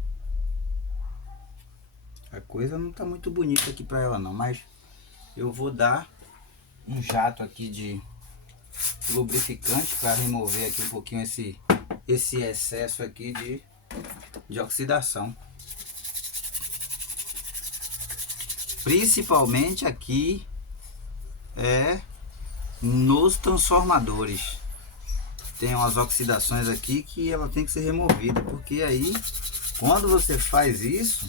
A coisa não tá muito bonita aqui para ela não, mas eu vou dar um jato aqui de lubrificante para remover aqui um pouquinho esse excesso aqui de oxidação. Principalmente aqui nos transformadores. Tem umas oxidações aqui que ela tem que ser removida, porque aí quando você faz isso,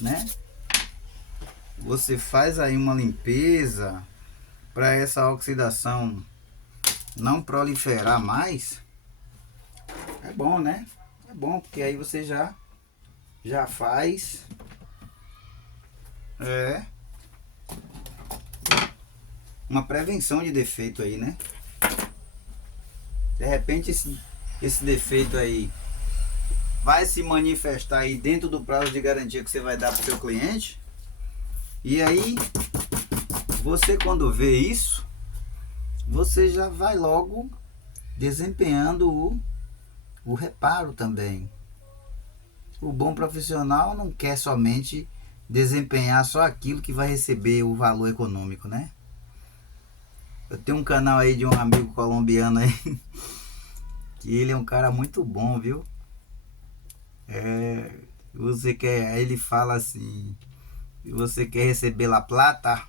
né, você faz aí uma limpeza para essa oxidação não proliferar mais. É bom, né? É bom, porque aí você já faz uma prevenção de defeito aí, né? De repente esse defeito aí vai se manifestar aí dentro do prazo de garantia que você vai dar para o seu cliente. E aí você, quando vê isso, você já vai logo desempenhando o reparo também. O bom profissional não quer somente desempenhar só aquilo que vai receber o valor econômico, né? Eu tenho um canal aí de um amigo colombiano aí que ele é um cara muito bom, viu? Você quer, aí ele fala assim, você quer receber la plata,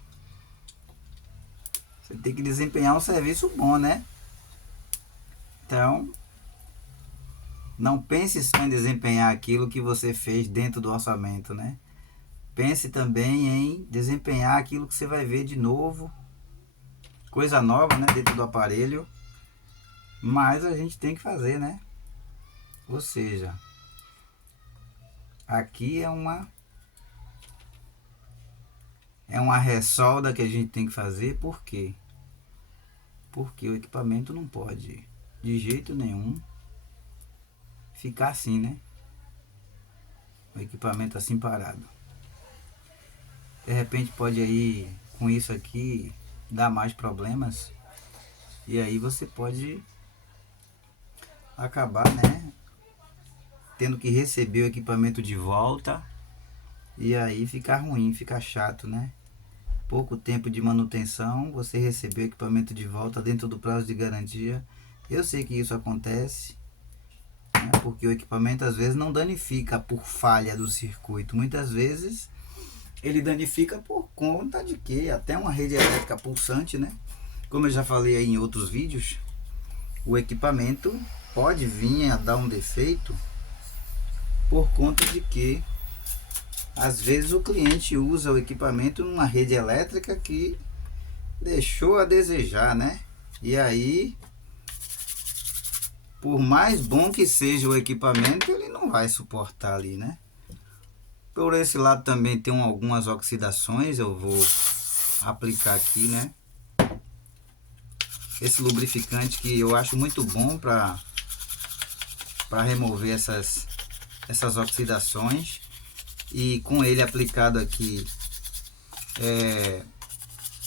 você tem que desempenhar um serviço bom, né? Então, não pense só em desempenhar aquilo que você fez dentro do orçamento, né? Pense também em desempenhar aquilo que você vai ver de novo, coisa nova, né, dentro do aparelho. Mas a gente tem que fazer, né? Ou seja, aqui é uma ressolda que a gente tem que fazer. Por quê? Porque o equipamento não pode de jeito nenhum ficar assim, né? O equipamento assim parado. De repente pode aí, com isso aqui, dar mais problemas. E aí você pode acabar, né, tendo que receber o equipamento de volta. E aí fica ruim, fica chato, né? Pouco tempo de manutenção, você receber o equipamento de volta dentro do prazo de garantia. Eu sei que isso acontece, né? Porque o equipamento às vezes não danifica por falha do circuito. Muitas vezes ele danifica por conta de que até uma rede elétrica pulsante, né? Como eu já falei aí em outros vídeos, o equipamento pode vir a dar um defeito por conta de que às vezes o cliente usa o equipamento numa rede elétrica que deixou a desejar, né? E aí, por mais bom que seja o equipamento, ele não vai suportar ali, né? Por esse lado também tem algumas oxidações, eu vou aplicar aqui, né? Esse lubrificante que eu acho muito bom para remover essas oxidações. E com ele aplicado aqui,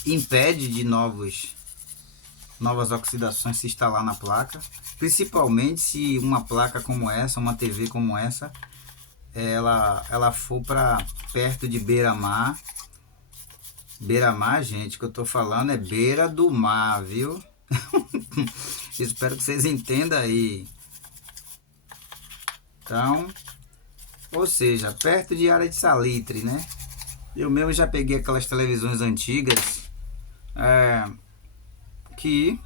impede de novas oxidações se instalar na placa. Principalmente se uma placa como essa, uma TV como essa, ela for para perto de beira-mar. Beira-mar, gente, que eu tô falando é beira do mar, viu? Espero que vocês entendam aí. Então, ou seja, perto de área de salitre, né? Eu mesmo já peguei aquelas televisões antigas que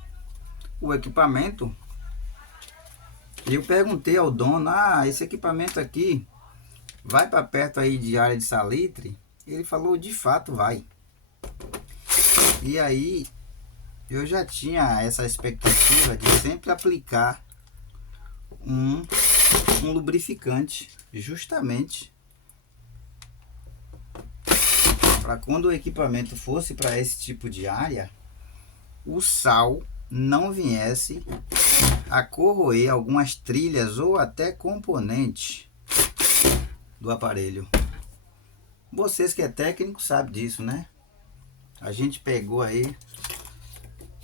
o equipamento, eu perguntei ao dono, esse equipamento aqui vai para perto aí de área de salitre? Ele falou, de fato vai. E aí eu já tinha essa expectativa de sempre aplicar um lubrificante, justamente para quando o equipamento fosse para esse tipo de área, o sal não viesse a corroer algumas trilhas ou até componentes do aparelho. Vocês que é técnico sabem disso, né? A gente pegou aí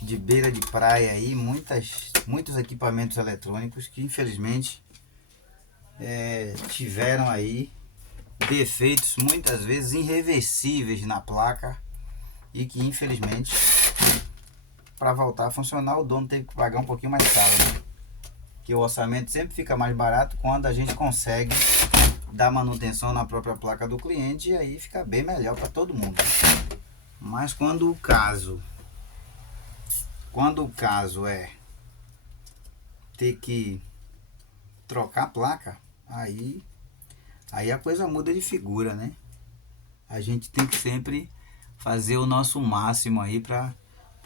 de beira de praia aí muitos equipamentos eletrônicos que infelizmente tiveram aí defeitos muitas vezes irreversíveis na placa e que infelizmente para voltar a funcionar o dono teve que pagar um pouquinho mais caro, né? Que o orçamento sempre fica mais barato quando a gente consegue dar manutenção na própria placa do cliente, e aí fica bem melhor para todo mundo. Mas quando o caso é ter que trocar a placa, aí a coisa muda de figura, né? A gente tem que sempre fazer o nosso máximo aí para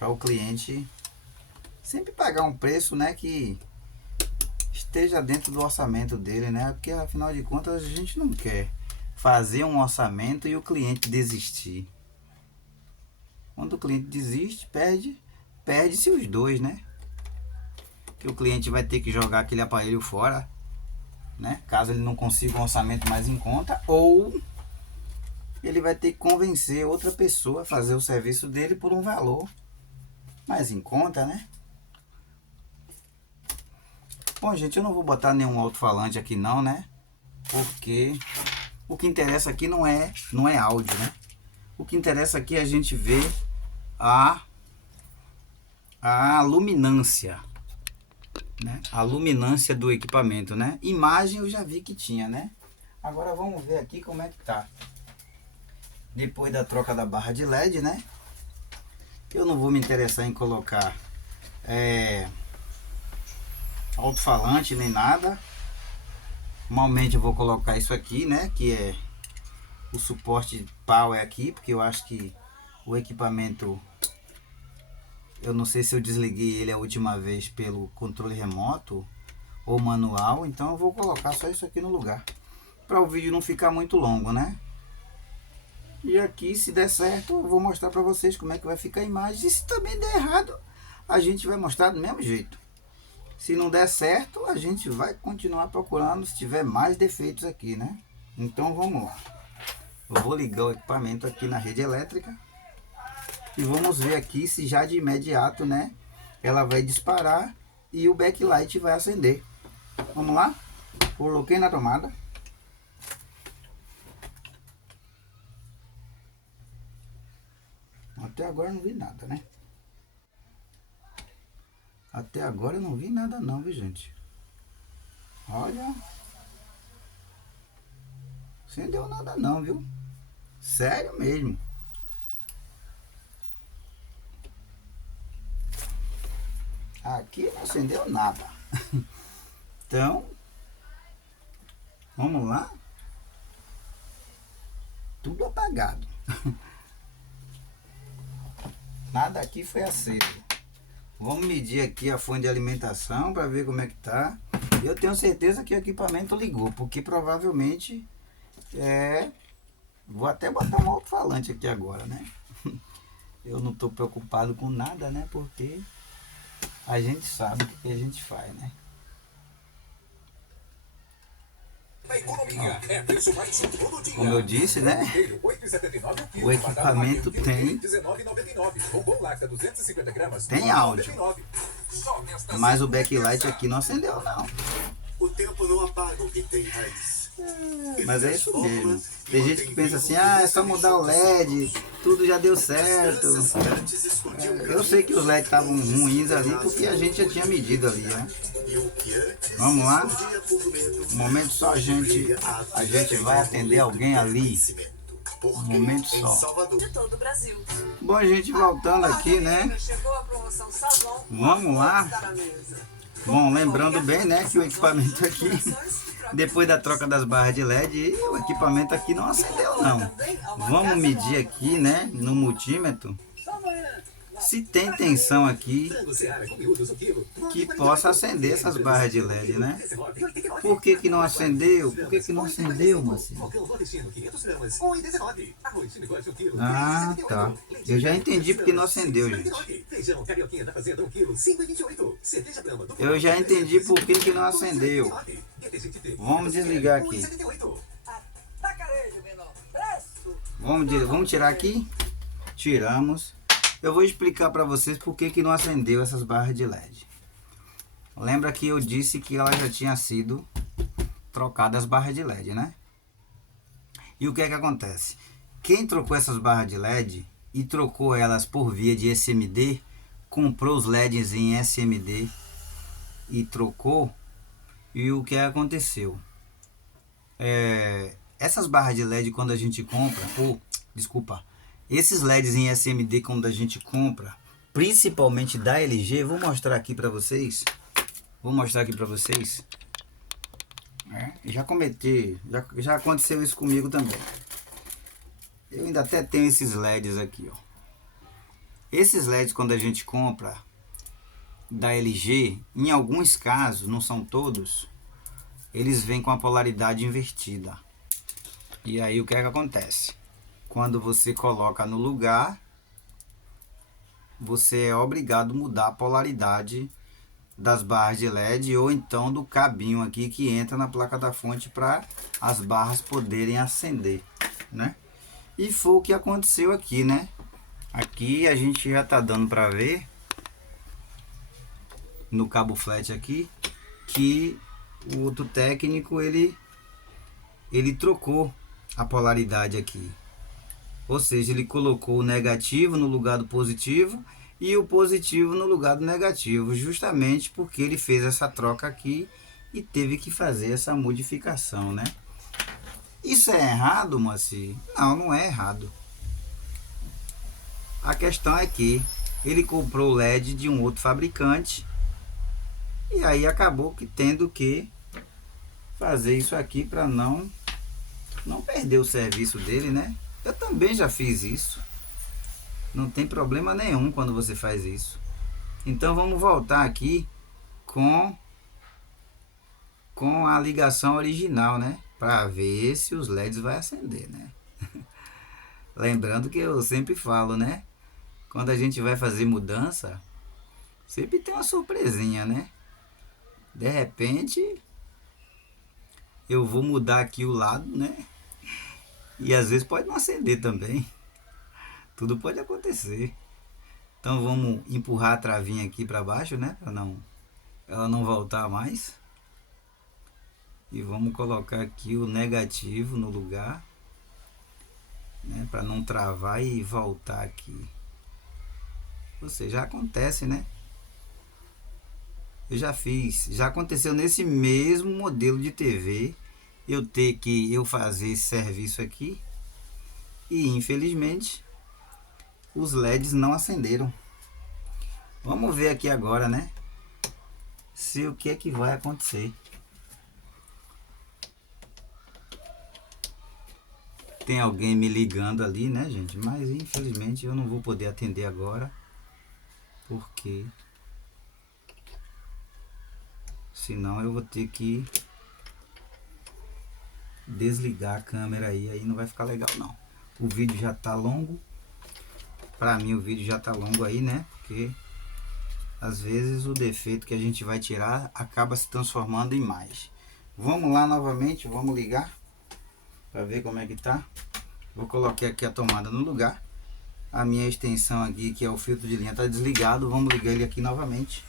o cliente sempre pagar um preço, né, que esteja dentro do orçamento dele, né? Porque afinal de contas a gente não quer fazer um orçamento e o cliente desistir. Quando o cliente desiste, perde-se os dois, né? Que o cliente vai ter que jogar aquele aparelho fora, né? Caso ele não consiga um orçamento mais em conta, ou ele vai ter que convencer outra pessoa a fazer o serviço dele por um valor mais em conta, né? Bom, gente, eu não vou botar nenhum alto-falante aqui não, né? Porque o que interessa aqui não é áudio, né? O que interessa aqui é a gente ver a luminância, né? A luminância do equipamento, né? Imagem eu já vi que tinha, né? Agora vamos ver aqui como é que tá. Depois da troca da barra de LED, né? Eu não vou me interessar em colocar alto-falante nem nada. Normalmente eu vou colocar isso aqui, né? Que é o suporte power aqui, porque eu acho que o equipamento, eu não sei se eu desliguei ele a última vez pelo controle remoto ou manual, então eu vou colocar só isso aqui no lugar, para o vídeo não ficar muito longo, né? E aqui, se der certo, eu vou mostrar para vocês como é que vai ficar a imagem. E se também der errado, a gente vai mostrar do mesmo jeito. Se não der certo, a gente vai continuar procurando se tiver mais defeitos aqui, né? Então vamos lá. Eu vou ligar o equipamento aqui na rede elétrica. E vamos ver aqui se já de imediato, né, ela vai disparar e o backlight vai acender. Vamos lá? Coloquei na tomada. Até agora eu não vi nada, né? Até agora eu não vi nada não, viu, gente? Olha. Acendeu nada não, viu? Sério mesmo. Aqui não acendeu nada. Então, vamos lá. Tudo apagado. Nada aqui foi aceso. Vamos medir aqui a fonte de alimentação para ver como é que tá. Eu tenho certeza que o equipamento ligou, porque provavelmente vou até botar um alto-falante aqui agora, né? Eu não estou preocupado com nada, né? Porque a gente sabe o que a gente faz, né? Como eu disse, né? O equipamento tem áudio, mas o backlight aqui não acendeu não. O tempo não apaga o que tem raiz. Mas é isso mesmo. Tem gente que pensa assim, ah, é só mudar o LED, tudo já deu certo. Eu sei que os LEDs estavam ruins ali porque a gente já tinha medido ali, né? Vamos lá? Um momento só, gente. A gente vai atender alguém ali. Um momento só. Bom, gente, voltando aqui, né? Vamos lá. Bom, lembrando bem, né, que o equipamento aqui, depois da troca das barras de LED, o equipamento aqui não acendeu não. Vamos medir aqui, né, no multímetro, se tem tensão aqui que possa acender essas barras de LED, né? Por que que não acendeu? Por que que não acendeu, Marcinho? Ah, tá. Eu já entendi porque não acendeu, gente. Eu já entendi por que que não acendeu. Vamos desligar aqui. Vamos tirar aqui? Tiramos. Eu vou explicar para vocês por que que não acendeu essas barras de LED. Lembra que eu disse que ela já tinha sido trocada as barras de LED, né? E o que é que acontece? Quem trocou essas barras de LED e trocou elas por via de SMD, comprou os LEDs em SMD e trocou, e o que aconteceu? Essas barras de LED quando a gente compra, esses LEDs em SMD quando a gente compra, principalmente da LG, vou mostrar aqui para vocês. Já aconteceu isso comigo também. Eu ainda até tenho esses LEDs aqui, ó. Esses LEDs quando a gente compra da LG, em alguns casos, não são todos, eles vêm com a polaridade invertida. E aí o que é que acontece? Quando você coloca no lugar, você é obrigado a mudar a polaridade das barras de LED ou então do cabinho aqui que entra na placa da fonte para as barras poderem acender, né? E foi o que aconteceu aqui, né? Aqui a gente já tá dando para ver no cabo flat aqui que o outro técnico ele trocou a polaridade aqui. Ou seja, ele colocou o negativo no lugar do positivo e o positivo no lugar do negativo, justamente porque ele fez essa troca aqui e teve que fazer essa modificação, né? Isso é errado, Moacir? Não, não é errado. A questão é que ele comprou o LED de um outro fabricante e aí acabou que tendo que fazer isso aqui para não perder o serviço dele, né? Eu também já fiz isso. Não tem problema nenhum quando você faz isso. Então vamos voltar aqui com a ligação original, né? Para ver se os LEDs vai acender, né? Lembrando que eu sempre falo, né? Quando a gente vai fazer mudança, sempre tem uma surpresinha, né? De repente, eu vou mudar aqui o lado, né? E às vezes pode não acender também. Tudo pode acontecer. Então vamos empurrar a travinha aqui para baixo, né? Para ela não voltar mais. E vamos colocar aqui o negativo no lugar, né? Para não travar e voltar aqui. Ou seja, já acontece, né? Eu já fiz, já aconteceu nesse mesmo modelo de TV eu fazer esse serviço aqui e infelizmente os LEDs não acenderam. Vamos ver aqui agora, né? Se o que é que vai acontecer. Tem alguém me ligando ali, né, gente? Mas infelizmente eu não vou poder atender agora, porque senão eu vou ter que desligar a câmera aí não vai ficar legal não. O vídeo já tá longo. Pra mim o vídeo já tá longo aí, né? Porque às vezes o defeito que a gente vai tirar acaba se transformando em mais. Vamos lá novamente, vamos ligar para ver como é que tá. Vou colocar aqui a tomada no lugar. A minha extensão aqui, que é o filtro de linha, tá desligado. Vamos ligar ele aqui novamente.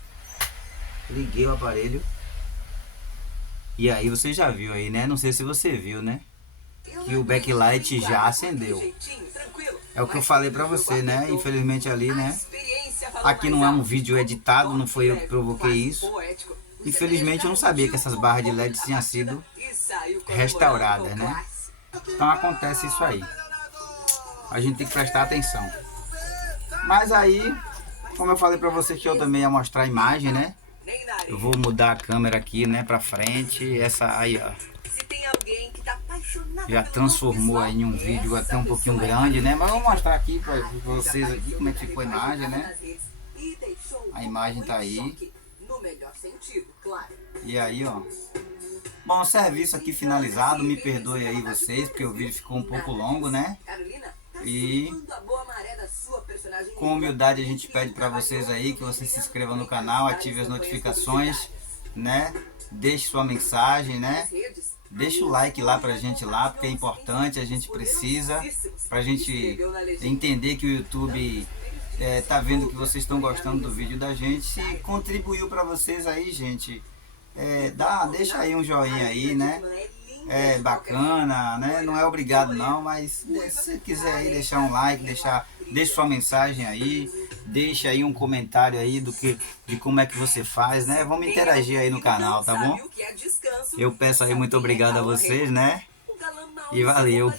Liguei o aparelho. E aí você já viu aí, né? Não sei se você viu, né? Que o backlight já acendeu. É o que eu falei pra você, né? Infelizmente ali, né? Aqui não é um vídeo editado, não foi eu que provoquei isso. Infelizmente eu não sabia que essas barras de LED tinham sido restauradas, né? Então acontece isso aí. A gente tem que prestar atenção. Mas aí, como eu falei pra você que eu também ia mostrar a imagem, né? Eu vou mudar a câmera aqui, né, pra frente. Essa aí, ó, já transformou aí em um vídeo até um pouquinho grande, né? Mas eu vou mostrar aqui pra vocês aqui como é que ficou a imagem, né? A imagem tá aí. E aí, ó. Bom, o serviço aqui finalizado. Me perdoe aí vocês, porque o vídeo ficou um pouco longo, né? E com humildade a gente pede para vocês aí que você se inscreva no canal, ative as notificações, né? Deixe sua mensagem, né? Deixa o like lá pra gente lá, porque é importante, a gente precisa, pra gente entender que o YouTube tá vendo que vocês estão gostando do vídeo da gente. Se contribuiu para vocês aí, gente, deixa aí um joinha aí, né? É bacana, né? Não é obrigado não, mas se você quiser aí deixar um like, deixa sua mensagem aí, deixa aí um comentário aí de como é que você faz, né? Vamos interagir aí no canal, tá bom? Eu peço aí muito obrigado a vocês, né? E valeu!